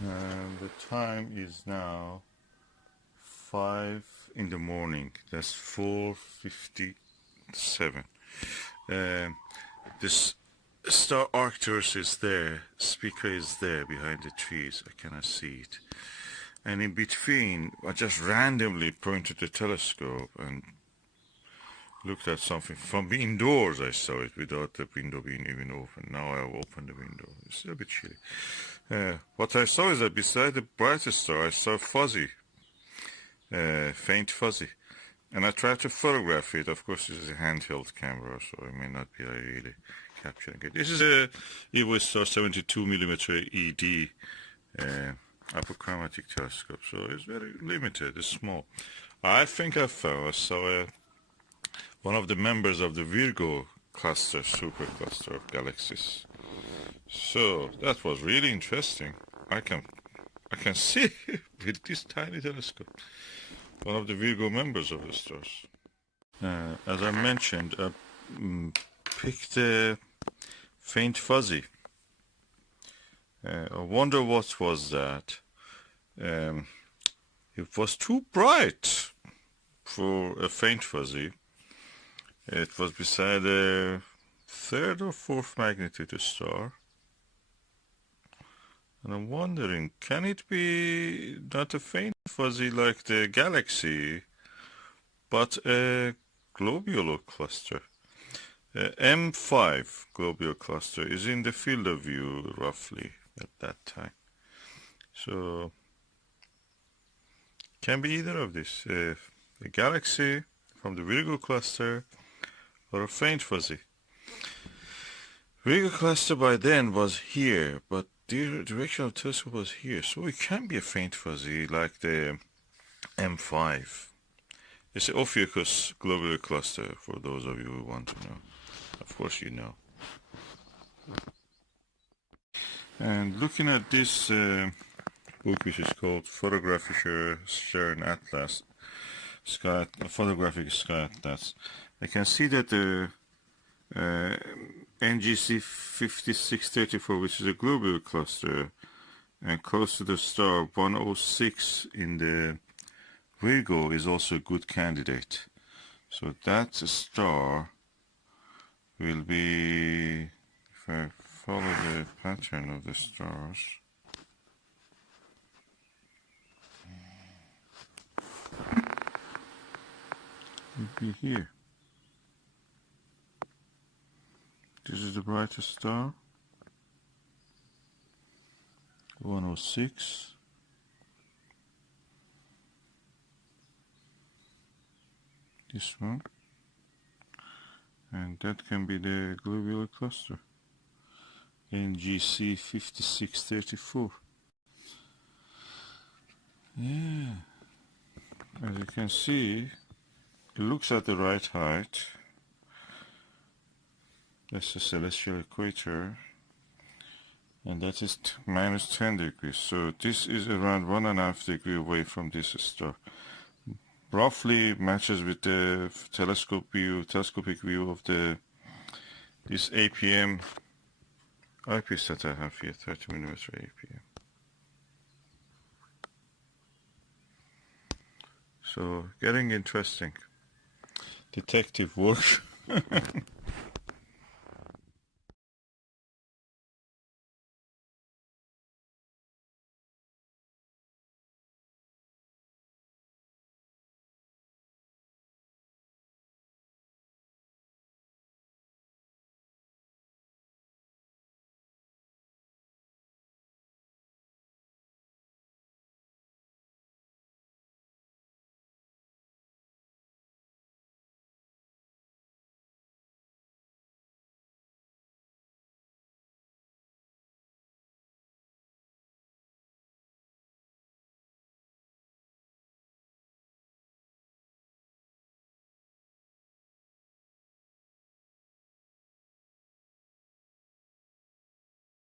And the time is now 5 in the morning. That's 4:57. This star Arcturus is there. Spica is there behind the trees. I cannot see it. And in between, I just randomly pointed the telescope and looked at something. From indoors I saw it without the window being even open. Now I have opened the window. It's still a bit chilly. What I saw is that beside the brightest star I saw fuzzy, faint fuzzy. And I tried to photograph it. Of course, this is a handheld camera, so it may not be really capturing it. This is a Evostar 72mm ED Apochromatic telescope, so it's very limited, it's small. I think I saw one of the members of the Virgo cluster, supercluster of galaxies. So that was really interesting. I can see with this tiny telescope one of the Virgo members of the stars. As I mentioned, I picked a faint fuzzy. I wonder what was that. It was too bright for a faint fuzzy. It was beside a third or fourth magnitude star. And I'm wondering, can it be not a faint fuzzy like the galaxy, but a globular cluster? M5 globular cluster is in the field of view roughly at that time. So, can be either of these, a galaxy from the Virgo cluster or a faint fuzzy. Virgo cluster by then was here, but the direction of the telescope was here, so it can be a faint fuzzy like the M5. It's an Ophiuchus globular cluster for those of you who want to know. Of course you know. And looking at this book, which is called Photographic Stern Atlas, Photographic Sky Atlas, I can see that the NGC 5634, which is a globular cluster, and close to the star 106 in the Virgo, is also a good candidate. So that star will be, if I follow the pattern of the stars, will be here. This is the brightest star, 106. This one. And that can be the globular cluster, NGC 5634. Yeah, as you can see, it looks at the right height. That's the celestial equator, and that is minus 10 degrees. So this is around 1.5 degrees away from this star. Roughly matches with the telescopic view of this APM eyepiece that I have here, 30mm APM. So getting interesting. Detective work.